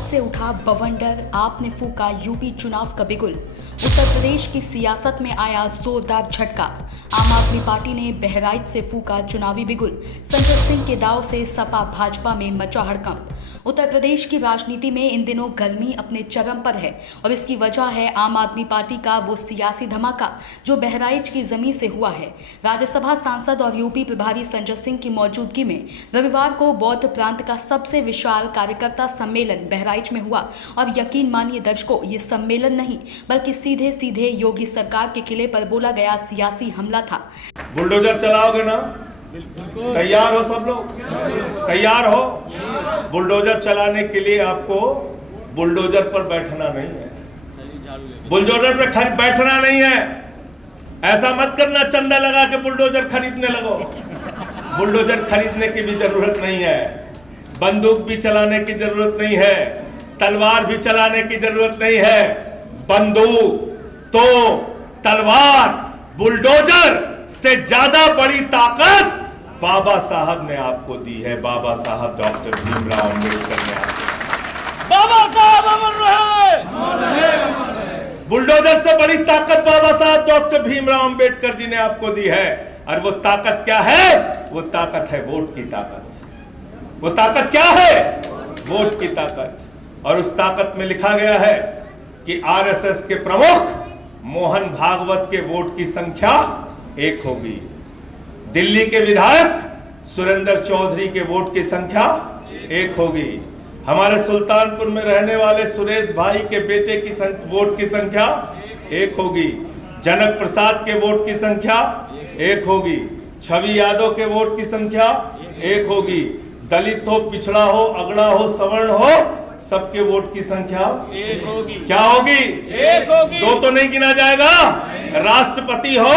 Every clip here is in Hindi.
बहराइच से उठा बवंडर, आपने फूका यूपी चुनाव का बिगुल। उत्तर प्रदेश की सियासत में आया जोरदार झटका। आम आदमी पार्टी ने बहराइच से फूका चुनावी बिगुल। संजय सिंह के दाव से सपा भाजपा में मचा हड़कंप। उत्तर प्रदेश की राजनीति में इन दिनों गर्मी अपने चरम पर है और इसकी वजह है आम आदमी पार्टी का वो सियासी धमाका जो बहराइच की जमीन से हुआ है। राज्यसभा सांसद और यूपी प्रभारी संजय सिंह की मौजूदगी में रविवार को बौद्ध प्रांत का सबसे विशाल कार्यकर्ता सम्मेलन बहराइच में हुआ और यकीन मानिए दर्शकों, ये सम्मेलन नहीं बल्कि सीधे सीधे योगी सरकार के किले पर बोला गया सियासी हमला था। बुलडोजर चलाओगे ना? तैयार हो सब लोग? तैयार हो? बुलडोजर चलाने के लिए आपको बुलडोजर पर बैठना नहीं है, बुलडोजर पर बैठना नहीं है। ऐसा मत करना चंदा लगा के बुलडोजर खरीदने लगो। बुलडोजर खरीदने की भी जरूरत नहीं है, बंदूक भी चलाने की जरूरत नहीं है, तलवार भी चलाने की जरूरत नहीं है। बंदूक तो तलवार, बुलडोजर से ज्यादा बड़ी ताकत बाबा साहब ने आपको दी है। बाबा साहब डॉक्टर भीमराव अम्बेडकर ने बाबा साहब अमर रहे। बुलडोजर से बड़ी ताकत बाबा साहब डॉक्टर भीमराव अम्बेडकर जी ने आपको दी है। और वो ताकत क्या है? वो ताकत है वोट की ताकत। वो ताकत क्या है? वोट की ताकत। और उस ताकत में लिखा गया है कि आरएसएस के प्रमुख मोहन भागवत के वोट की संख्या 1 होगी। दिल्ली के विधायक सुरेंद्र चौधरी के वोट की संख्या 1 होगी। हमारे सुल्तानपुर में रहने वाले सुरेश भाई के बेटे की वोट की संख्या 1 होगी। जनक प्रसाद के वोट की संख्या 1 होगी। छवि यादव के वोट की संख्या 1 होगी। दलित हो, पिछड़ा हो, अगड़ा हो, सवर्ण हो, सबके वोट की संख्या 1 होगी। क्या होगी? 1 होगी। 2 तो नहीं गिना जाएगा। राष्ट्रपति हो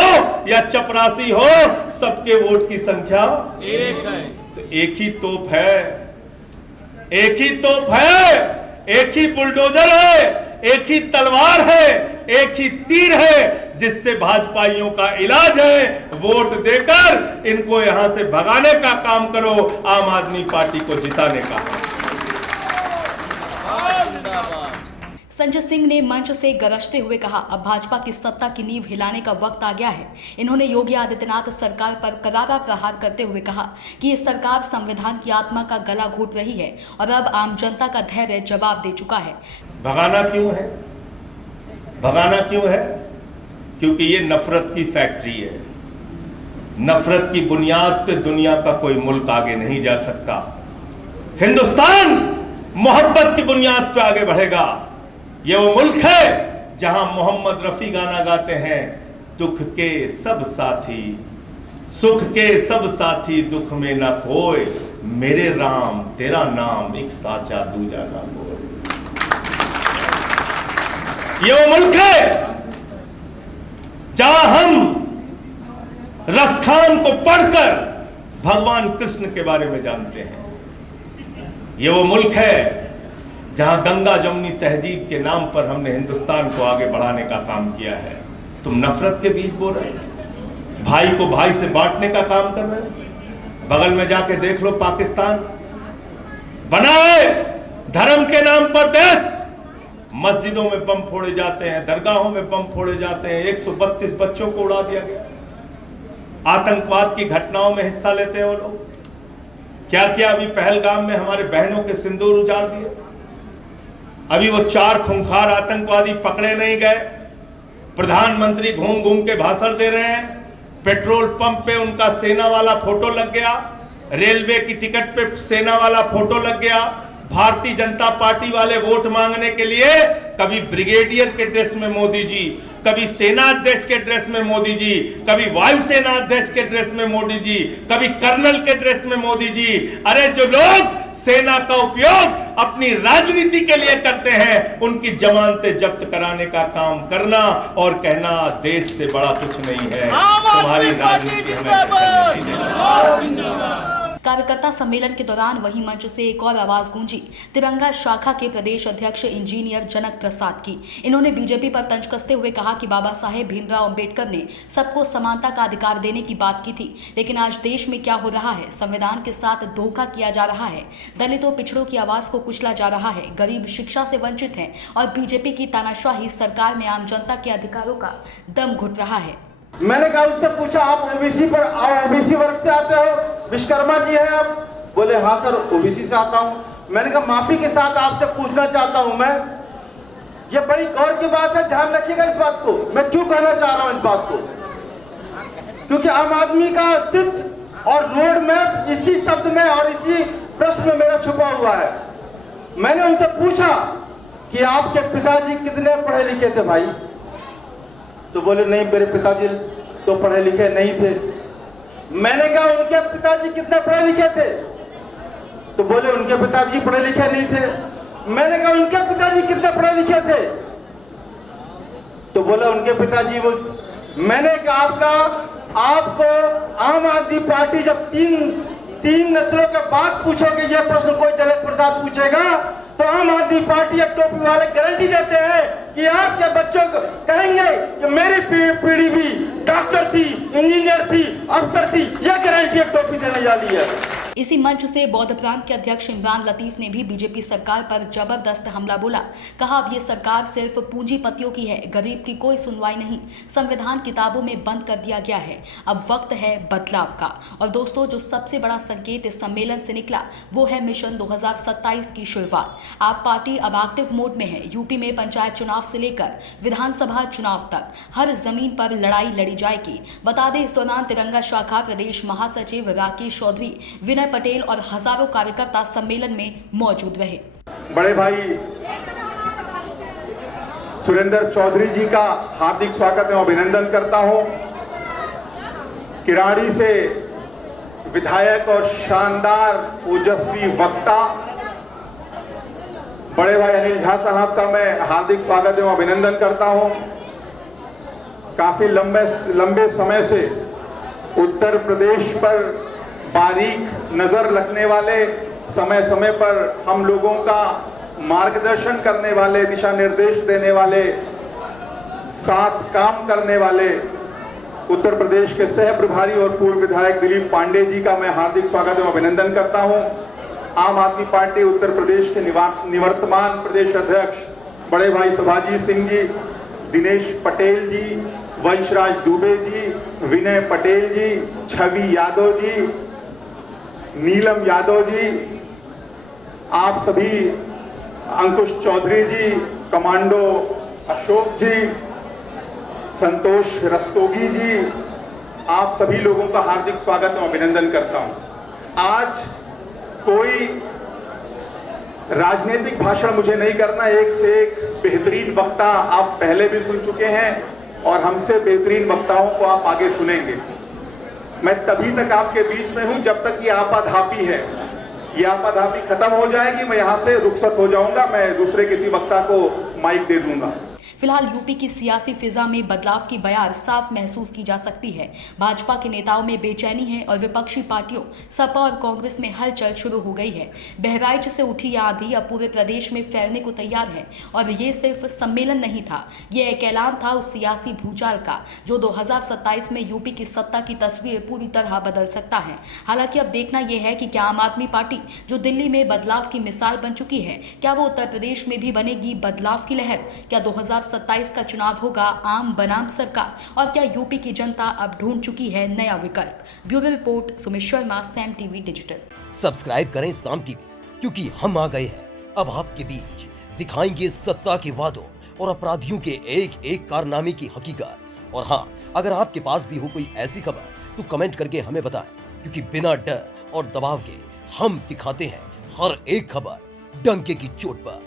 या चपरासी हो, सबके वोट की संख्या 1 है। तो एक ही तोप है, एक ही तोप है, एक ही बुलडोजर है, एक ही तलवार है, एक ही तीर है जिससे भाजपाइयों का इलाज है। वोट देकर इनको यहां से भगाने का काम करो, आम आदमी पार्टी को जिताने का। संजय सिंह ने मंच से गरजते हुए कहा, अब भाजपा की सत्ता की नींव हिलाने का वक्त आ गया है। इन्होंने योगी आदित्यनाथ सरकार पर करारा प्रहार करते हुए कहा कि ये सरकार संविधान की आत्मा का गला घोट रही है और अब आम जनता का धैर्य जवाब दे चुका है। भगाना क्यों है? भगाना क्यों है? क्योंकि ये नफरत की फैक्ट्री है। नफरत की बुनियाद पे दुनिया का कोई मुल्क आगे नहीं जा सकता। हिंदुस्तान मोहब्बत की बुनियाद पे आगे बढ़ेगा। ये वो मुल्क है जहां मोहम्मद रफी गाना गाते हैं, दुख के सब साथी सुख के सब साथी, दुख में ना कोई, मेरे राम तेरा नाम एक साचा दूजा ना कोई। ये वो मुल्क है जहां हम रसखान को पढ़कर भगवान कृष्ण के बारे में जानते हैं। ये वो मुल्क है जहां गंगा जमुनी तहजीब के नाम पर हमने हिंदुस्तान को आगे बढ़ाने का काम किया है। तुम नफरत के बीज बो रहे हो, भाई को भाई से बांटने का काम कर रहे हो। बगल में जाके देख लो, पाकिस्तान बना है धर्म के नाम पर देश। मस्जिदों में बम फोड़े जाते हैं, दरगाहों में बम फोड़े जाते हैं। 132 बच्चों को उड़ा दिया गया। आतंकवाद की घटनाओं में हिस्सा लेते हैं वो लोग। क्या क्या अभी पहलगाम में हमारे बहनों के सिंदूर उजाड़ दिए। अभी वो 4 खूंखार आतंकवादी पकड़े नहीं गए। प्रधानमंत्री घूम घूम के भाषण दे रहे हैं। पेट्रोल पंप पे उनका सेना वाला फोटो लग गया, रेलवे की टिकट पे सेना वाला फोटो लग गया। भारतीय जनता पार्टी वाले वोट मांगने के लिए कभी ब्रिगेडियर के ड्रेस में मोदी जी, कभी सेना अध्यक्ष के ड्रेस में मोदी जी, कभी वायुसेना अध्यक्ष के ड्रेस में मोदी जी, कभी कर्नल के ड्रेस में मोदी जी। अरे जो लोग सेना का उपयोग अपनी राजनीति के लिए करते हैं, उनकी जमानतें जब्त कराने का काम करना और कहना देश से बड़ा कुछ नहीं है। तुम्हारी राजनीति हमें कार्यकर्ता सम्मेलन के दौरान वही मंच से एक और आवाज गूंजी तिरंगा शाखा के प्रदेश अध्यक्ष इंजीनियर जनक प्रसाद की। इन्होंने बीजेपी पर तंज कसते हुए कहा कि बाबा साहेब भीमराव अंबेडकर ने सबको समानता का अधिकार देने की बात की थी, लेकिन आज देश में क्या हो रहा है? संविधान के साथ धोखा किया जा रहा है, दलितों पिछड़ों की आवाज को कुचला जा रहा है, गरीब शिक्षा से वंचित हैं और बीजेपी की तानाशाही सरकार में आम जनता के अधिकारों का दम घुट रहा है। मैंने कहा उससे पूछा, आप ओबीसी पर ओबीसी वर्ग से आते हो, विश्वकर्मा जी हैं आप? बोले हाँ सर ओबीसी से आता हूं। मैंने कहा माफी के साथ आपसे पूछना चाहता हूं मैं, ये बड़ी गौर की बात है, ध्यान रखिएगा इस बात को। मैं क्यों कहना चाह रहा हूं इस बात को, क्योंकि आम आदमी का अस्तित्व और रोड मैप इसी शब्द में और इसी प्रश्न में मेरा छुपा हुआ है। मैंने उनसे पूछा कि आपके पिताजी कितने पढ़े लिखे थे भाई? तो बोले नहीं मेरे पिताजी तो पढ़े लिखे नहीं थे। मैंने कहा उनके पिताजी कितने पढ़े लिखे थे? तो बोले उनके पिताजी पढ़े लिखे नहीं थे। मैंने कहा उनके पिताजी कितने पढ़े लिखे थे? तो बोले उनके पिताजी वो। मैंने कहा आपको आम आदमी पार्टी जब तीन नस्लों के बाद पूछोगे, ये प्रश्न कोई जनक प्रसाद पूछेगा तो आम आदमी पार्टी या टोपी वाले गारंटी देते हैं कि आपके बच्चों को कहेंगे कि मेरी पीढ़ी भी डॉक्टर थी, इंजीनियर थी, अफसर थी। यह गारंटी एक टोपी देने वाली है। इसी मंच से बौद्ध प्रांत के अध्यक्ष इमरान लतीफ ने भी बीजेपी सरकार पर जबरदस्त हमला बोला। कहा अब ये सरकार सिर्फ पूंजीपतियों की है, गरीब की कोई सुनवाई नहीं, संविधान किताबों में बंद कर दिया गया है, अब वक्त है बदलाव का। और दोस्तों जो सबसे बड़ा संकेत इस सम्मेलन से निकला वो है मिशन 2027 की शुरुआत। आप पार्टी अब एक्टिव मोड में है। यूपी में पंचायत चुनाव से लेकर विधानसभा चुनाव तक हर जमीन पर लड़ाई लड़ी जाएगी। बता दें इस दौरान तिरंगा शाखा प्रदेश महासचिव राकेश चौधरी, विनय पटेल और हजारों कार्यकर्ता सम्मेलन में मौजूद रहे। बड़े भाई सुरेंद्र चौधरी जी का हार्दिक स्वागत एवं अभिनंदन करता हूं। किराड़ी से विधायक और शानदार ओजस्वी वक्ता बड़े भाई अनिल झा साहब का मैं हार्दिक स्वागत एवं अभिनंदन करता हूं। काफी लंबे समय से उत्तर प्रदेश पर बारीक नजर रखने वाले, समय समय पर हम लोगों का मार्गदर्शन करने वाले, दिशा निर्देश देने वाले, साथ काम करने वाले उत्तर प्रदेश के सह प्रभारी और पूर्व विधायक दिलीप पांडे जी का मैं हार्दिक स्वागत एवं अभिनंदन करता हूं। आम आदमी पार्टी उत्तर प्रदेश के निवर्तमान प्रदेश अध्यक्ष बड़े भाई शिवाजी सिंह जी, दिनेश पटेल जी, वंशराज दुबे जी, विनय पटेल जी, छवि यादव जी, नीलम यादव जी, आप सभी, अंकुश चौधरी जी, कमांडो अशोक जी, संतोष रस्तोगी जी, आप सभी लोगों का हार्दिक स्वागत एवं अभिनंदन करता हूं। आज कोई राजनीतिक भाषण मुझे नहीं करना, एक से एक बेहतरीन वक्ता आप पहले भी सुन चुके हैं और हमसे बेहतरीन वक्ताओं को आप आगे सुनेंगे। मैं तभी तक आपके बीच में हूं जब तक ये आपाधापी है। ये आपाधापी खत्म हो जाएगी, मैं यहां से रुखसत हो जाऊंगा, मैं दूसरे किसी वक्ता को माइक दे दूंगा। फिलहाल यूपी की सियासी फिजा में बदलाव की बयार साफ महसूस की जा सकती है। भाजपा के नेताओं में बेचैनी है और विपक्षी पार्टियों सपा और कांग्रेस में हलचल शुरू हो गई है। बहराइच से उठी यह आंधी अब पूरे प्रदेश में फैलने को तैयार है और ये सिर्फ सम्मेलन नहीं था, ये एक ऐलान था उस सियासी भूचाल का जो 2027 में यूपी की सत्ता की तस्वीर पूरी तरह बदल सकता है। हालांकि अब देखना यह है कि क्या आम आदमी पार्टी जो दिल्ली में बदलाव की मिसाल बन चुकी है, क्या वो उत्तर प्रदेश में भी बनेगी बदलाव की लहर? क्या 2027 का चुनाव होगा आम बनाम सरकार? और क्या यूपी की जनता अब ढूंढ चुकी है नया विकल्प? Bureau report Sumit Sharma, Sam TV digital. Subscribe करें साम टीवी, क्योंकि हम आ गए हैं अब आपके बीच, दिखाएंगे सत्ता के वादों और अपराधियों के एक एक कारनामे की हकीकत। और हाँ, अगर आपके पास भी हो कोई ऐसी खबर तो कमेंट करके हमें बताएं, क्योंकि बिना डर और दबाव के हम दिखाते हैं हर एक खबर डंके की चोट पर।